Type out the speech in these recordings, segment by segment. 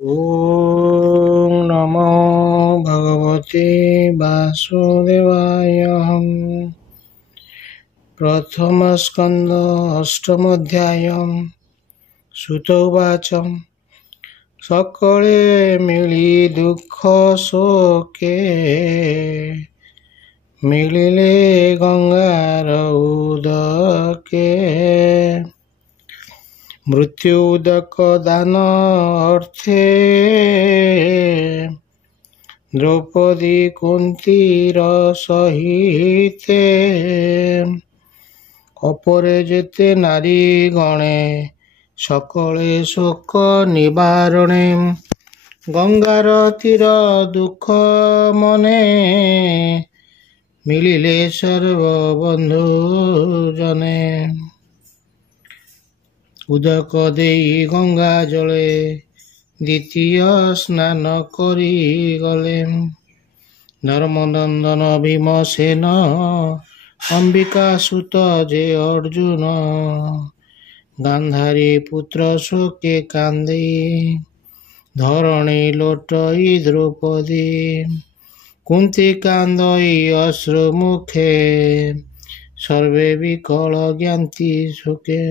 ॐ नमो भगवते वासुदेवाय। प्रथमस्कन्ध अष्टमोऽध्यायः। सूत उवाच सकळे मिळी दुःख शोके मिलिले गंगार उदके मृत्युदक दान अर्थे द्रौपदी कुंतीर सहिते अपरे जेते नारी गणे सकळे शोक निवारणे गंगार तीर दुख मने मिलिले सर्व बंधु जने उदक देई गंगा जले द्वितीय स्नान करी गले धर्मनंदन भीमसेन अंबिका सुत जे अर्जुन गांधारी पुत्र शोके कांदे धरणी लोटई द्रौपदी कुंती कांदई अश्रु मुखे सर्वे विकल ज्ञाति शोके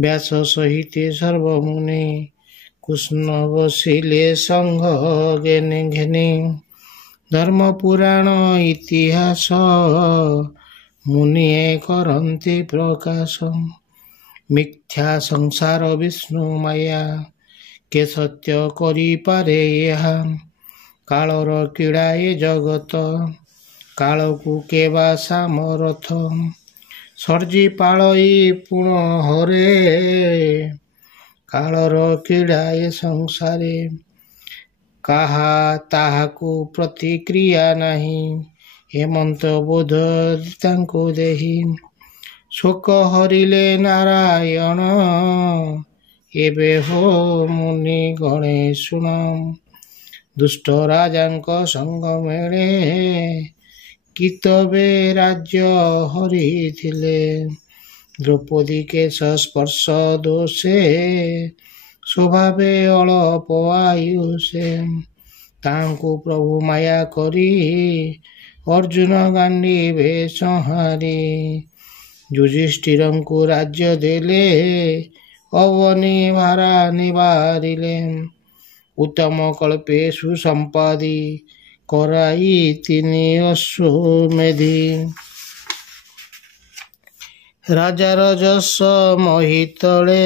व्यास सहिते सर्वमुनि कृष्ण बसिले संघ घेने घेने धर्म पुराण इतिहास मुनिए करन्ति प्रकाश मिथ्या संसार विष्णु माया के सत्य करि पारे ଏହା कालर क्रीड़ाए जगत कालकु केवा सामरथ सर्जी पालई पुण हरे कालर क्रीड़ाए संसारे काहा ताहाकु प्रतिक्रिया नाही हेमंत बोध तांको देही शोक हरिले नारायण एबे हो मुनि गणे शुण दुष्ट राजांक संग मेळे कितबे राज्य हरिथिले द्रौपदी केश स्पर्श दोषे स्वभावे अल्प आयुषे तांकु प्रभु माया करी अर्जुन गांडीवे संहारी युधिष्ठिरंकु राज्य देले अवनी भारा निवारिले उत्तम कल्पे सुसंपादी कराई तिनि अश्वमेधी राजार जस महितले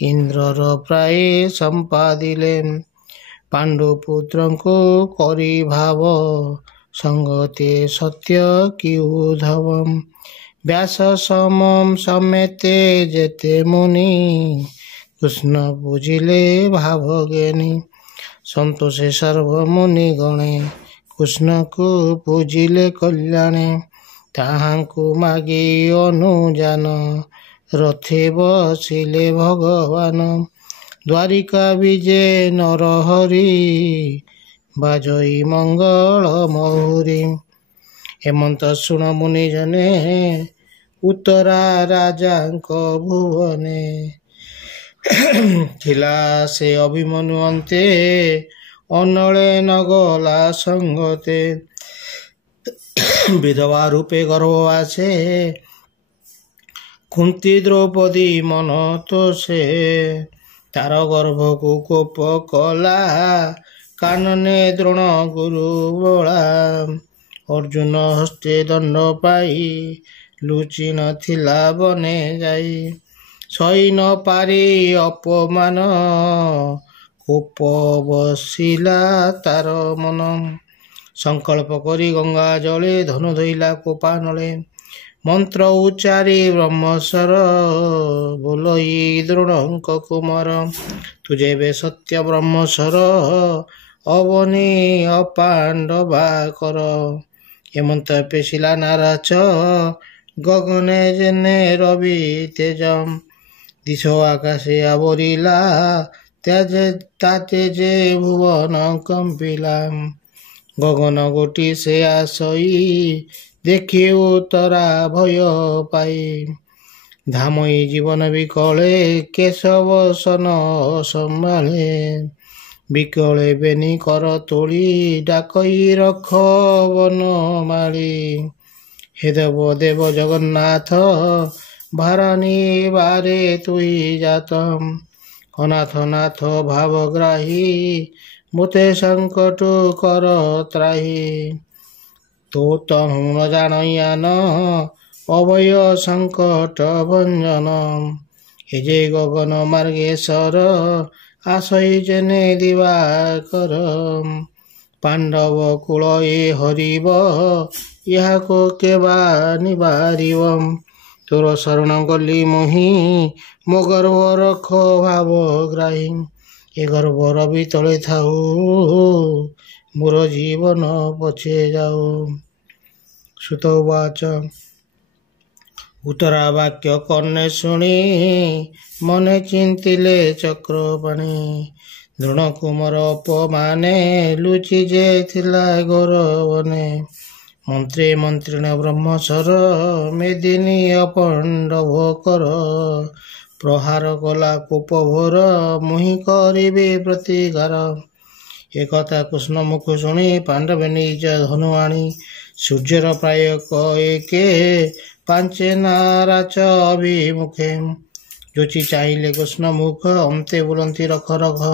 इंद्रर प्राय संपादिले पांडुपुत्र को करी भाव संगते सत्य कि उद्धव व्यास समम समेते जेते मुनि कृष्ण बुझिले भाव ज्ञानी संतोषे सर्वमुनि गणे कृष्ण को पूजिले कल्याणे ताहांकु मागी अनुजान रथे बसिले भगवान द्वारिका विजे नरहरि बाजई मंगल महुरी हेमंत शुण मुनि जने उत्तरा राजांक भुवने थिला से अभिमन्यु अन्ते अनले नगला संगते विधवा रूपे गर्भवासे कुंती द्रौपदी मन तोषे तार गर्भ को कोप कला कानने द्रोण गुरु बला अर्जुन हस्ते दंड पाई लुचि नथिला बने जाई सही न पारी अपमान कोप बसिला तार मन संकल्प करी गंगा जले धनु धइला कोपानले मंत्र उच्चारी ब्रह्मस्वर बोलई द्रोणक कुमार तुझे बे सत्य ब्रह्मस्वर अवनी अपांडवा कर हेमंत पेशिला नाराच गगने जेने रवि तेजम दिशो आकाशे आवरिला ताते जे भुवन कंपिला गगन गोटी से आसई देखी उतरा भय पाई ଧାମଇ ଜୀବନ ବିକଳେ କେଶବ ସନ ସମ୍ଭାଳେ। ବିକଳେ ବେନି କର ତୋଳି ଡାକଇ ରଖ ବନମାଳି। ହେ ଦେବ ଦେବ ଜଗନ୍ନାଥ ଭାରାନି ବାରେ ତୁଇ ଜାତ। ଅନାଥ ନାଥ ଭାବଗ୍ରାହୀ ମୋତେ ସଙ୍କଟ କର ତ୍ରାହି। ତୋ ତନୁ ନ ଜାଣୟାନ ଅଭୟ ସଙ୍କଟ ଭଞ୍ଜନ। ହେ ଯେ ଗଗନ ମାର୍ଗେଶ୍ୱର ଆଶଇ ଜେନେ ଦିବାକର। ପାଣ୍ଡବ କୂଳ ଏ ହରିବ ଏହାକୁ କେବା ନିବାରିବ। ତୋର ଶରଣ ଗଲି ମୁହିଁ ମୋ ଗର୍ବ ରଖ ଭାବଗ୍ରାହୀ। ଏ ଗର୍ବ ରବି ତଳେ ଥାଉ ମୋର ଜୀବନ ପଛେ ଯାଉ। ସୁତ ଉବାଚ ଉତ୍ତରା ବାକ୍ୟ କର୍ଣ୍ଣେ ଶୁଣି ମନେ ଚିନ୍ତିଲେ ଚକ୍ରପାଣି। ଦ୍ରୋଣ କୁମର ଅପମାନେ ଲୁଚି ଯେ ଥିଲା ଗୌରବନେ। ମନ୍ତ୍ରେ ମନ୍ତ୍ରିଣ ବ୍ରହ୍ମଶର ମେଦିନୀ ଅପଣ୍ଡଭ କର। ପ୍ରହାର କଲା କୋପଭୋର ମୁହିଁ କରିବେ ପ୍ରତିକାର। ଏକଥା କୃଷ୍ଣ ମୁଖ ଶୁଣି ପାଣ୍ଡବେ ନିଜ ଧନୁ ଆଣି। ସୂର୍ଯ୍ୟର ପ୍ରାୟ ଏକେ ପାଞ୍ଚେ ନାରାଚ ଅଭିମୁଖେ। ଯୋଚି ଚାହିଁଲେ କୃଷ୍ଣ ମୁଖ ଅନ୍ତେ ବୁଲନ୍ତି ରଖ ରଖ।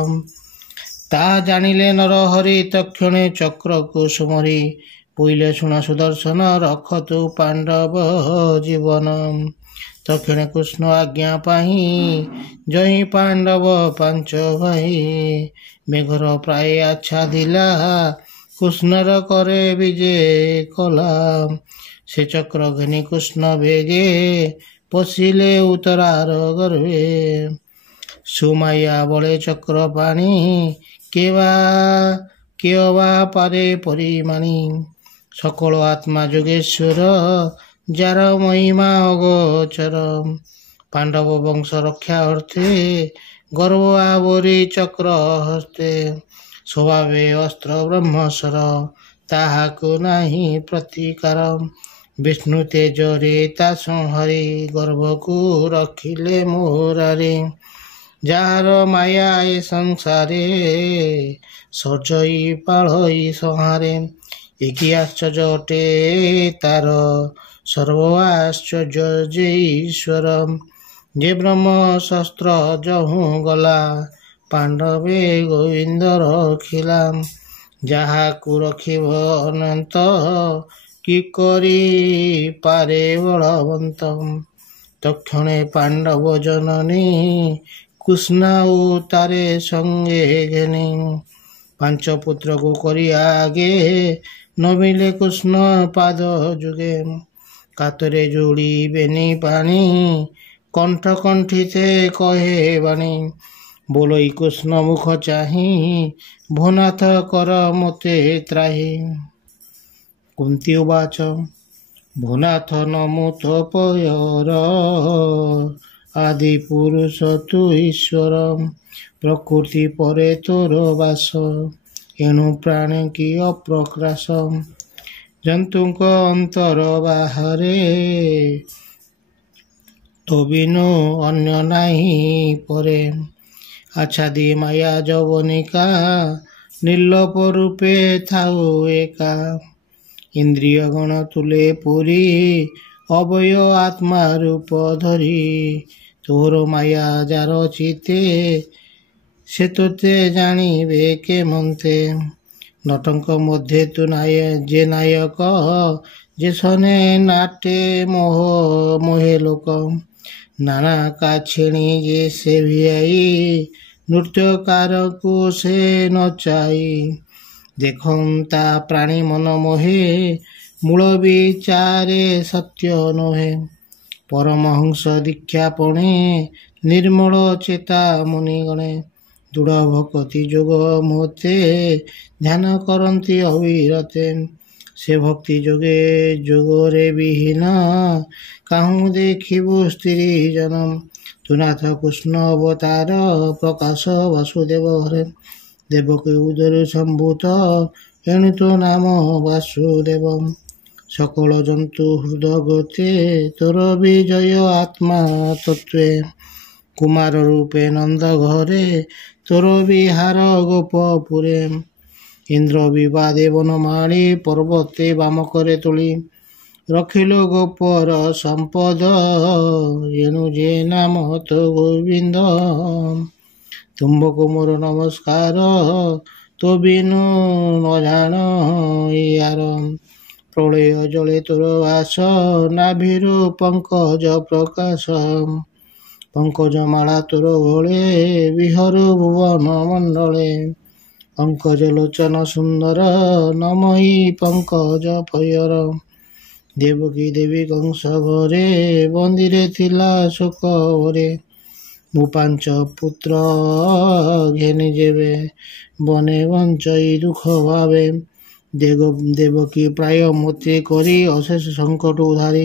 ତାହା ଜାଣିଲେ ନର ହରି ତକ୍ଷଣେ ଚକ୍ରକୁ ସୁମରି। ପୋଇଲେ ଶୁଣ ସୁଦର୍ଶନ ରଖ ତୁ ପାଣ୍ଡବ ଜୀବନ। ତକ୍ଷଣେ କୃଷ୍ଣ ଆଜ୍ଞା ପାହି ଜହି ପାଣ୍ଡବ ପାଞ୍ଚ ଭାଇ। ମେଘର ପ୍ରାୟ ଆଚ୍ଛାଦିଲା କୃଷ୍ଣର କରେ ବିଜେ କଲା। ସେ ଚକ୍ର ଘେନି କୃଷ୍ଣ ବେଗେ ପଶିଲେ ଉତ୍ତରାର ଗର୍ଭେ। ସୁମାୟା ବଳେ ଚକ୍ର ପାଣି କେବା ପାରେ ପରିମାଣି। সকল আত্মা যোগেশ্বর যার মহিমা অগোচর। পাণ্ডব বংশ রক্ষা অর্থে গর্ব আবরি চক্র হস্তে। স্বভাবে অস্ত্র ব্রহ্মস্বর তাহাকু নাহি প্রতিকার। বিষ্ণু তেজরে তা সংহরি গর্ভকু রখিলে মুরারে। যাହାର ମାୟା ଏ ସଂସାରେ ସଜଇ ପାଳଇ ସଂହାରେ। ଏକି ଆଶ୍ଚର୍ଯ୍ୟ ଅଟେ ତାର ସର୍ବ ଆଶ୍ଚର୍ଯ୍ୟ ଯେ ଈଶ୍ୱର। ଯେ ବ୍ରହ୍ମ ଶସ୍ତ୍ର ଯହୁଁ ଗଲା ପାଣ୍ଡବେ ଗୋବିନ୍ଦ ରଖିଲା। ଯାହାକୁ ରଖିବ ଅନନ୍ତ କି କରି ପାରେ ବଳବନ୍ତ। ତକ୍ଷଣେ ପାଣ୍ଡବ ଜନନୀ କୃଷ୍ଣା ଓ ତାରେ ସଙ୍ଗେ ଘେନି। ପାଞ୍ଚ ପୁତ୍ରକୁ କରି ଆଗେ ନମିଲେ କୃଷ୍ଣ ପାଦ ଯୁଗେ। କାତରେ ଯୋଡ଼ିବେନି ପାଣି କଣ୍ଠ କଣ୍ଠିତେ କହେ ବାଣୀ। ବୋଲଇ କୃଷ୍ଣ ମୁଖ ଚାହିଁ ଭୋନାଥ କର ମୋତେ ତ୍ରାହି। କୁନ୍ତି ଉବାଚ ଭୋନାଥ ନମୋ ତପୟର ଆଦି ପୁରୁଷ ତୁ ଈଶ୍ୱର। ପ୍ରକୃତି ପରେ ତୋର ବାସ ଏଣୁ ପ୍ରାଣୀ କି ଅପ୍ରକ୍ରାସ। ଜନ୍ତୁଙ୍କ ଅନ୍ତର ବାହାରେ ତୋ ବିନୁ ଅନ୍ୟ ନାହିଁ ପରେ। ଆଚ୍ଛାଦି ମାୟା ଯବନିକା ନିର୍ଲୋପ ରୂପେ ଥାଉ ଏକା। ଇନ୍ଦ୍ରିୟ ଗଣ ତୁଲେ ପୁରୀ ଅବୟ ଆତ୍ମା ରୂପ ଧରି। ତୋର ମାୟା ଯାର ଚିତେ ସେ ତୋତେ ଜାଣିବେ କେମନ୍ତେ। ନଟଙ୍କ ମଧ୍ୟରେ ତୁ ଯେ ନାୟକ ଯେ ସନେ ନାଟେ ମୋହେ ଲୋକ। ନାନା କାଛେଣି ଯେ ସେ ଭିଆଇ ନୃତ୍ୟକାରକୁ ସେ ନଚାଇ। ଦେଖନ୍ତା ପ୍ରାଣୀ ମନ ମୋହେ ମୂଳ ବିଚାରେ ସତ୍ୟ ନୁହେଁ। ପରମହଂସ ଦୀକ୍ଷା ପଣେ ନିର୍ମଳ ଚେତା ମୁନିଗଣେ। ଦୃଢ଼ ଭକ୍ତି ଯୋଗ ମୋତେ ଧ୍ୟାନ କରନ୍ତି ଅବିରତେ। ସେ ଭକ୍ତି ଯୋଗରେ ବିହୀନ କାହୁଁ ଦେଖିବୁ ସ୍ତ୍ରୀ ଜନ। ତୁ ନାଥ କୃଷ୍ଣ ଅବତାର ପ୍ରକାଶ ବାସୁଦେବ ଘରେ। ଦେବକୀ ଉଦର ସମ୍ଭୂତ ଏଣୁ ତୋ ନାମ ବାସୁଦେବ। सकल जंतु हृदगते तोर विजय आत्मा तत्वे कुमार रूपे नंद घरे तोर विहार गोपपुरे इंद्र विवादे वनमाळी पर्वते बाम करे तुली रखिल गोपर संपद येनु जे नाम तो गोविंद तुम्बको मोर नमस्कार तो बिनु न जान यार प्रलय जले तोर वास नाभिरु पंकज प्रकाश पंकज माला तोर घोळे विहर भुवन मंडले पंकज लोचन सुंदर नमई पंकज पयर देवकी देवी कंस घरे बंदिरे थिला शोक घरे मु पांच पुत्र घेनि जेबे बने वंचई दुख भावे देवकी प्राय मते करी अशेष संकट उधारी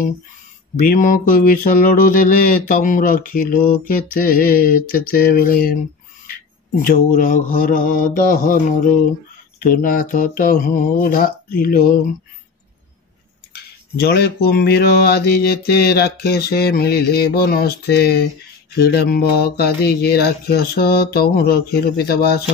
भीम को विष लड़ू देले तम रखिलो केते तेते बेले जौर घर दहनरु तुनाथ तहु उधारिलो जले कुंभीर आदि जेते राक्षसे मिलिले बनस्थे हिडम्बक आदि जे राक्षस तहु रखिलो पितावास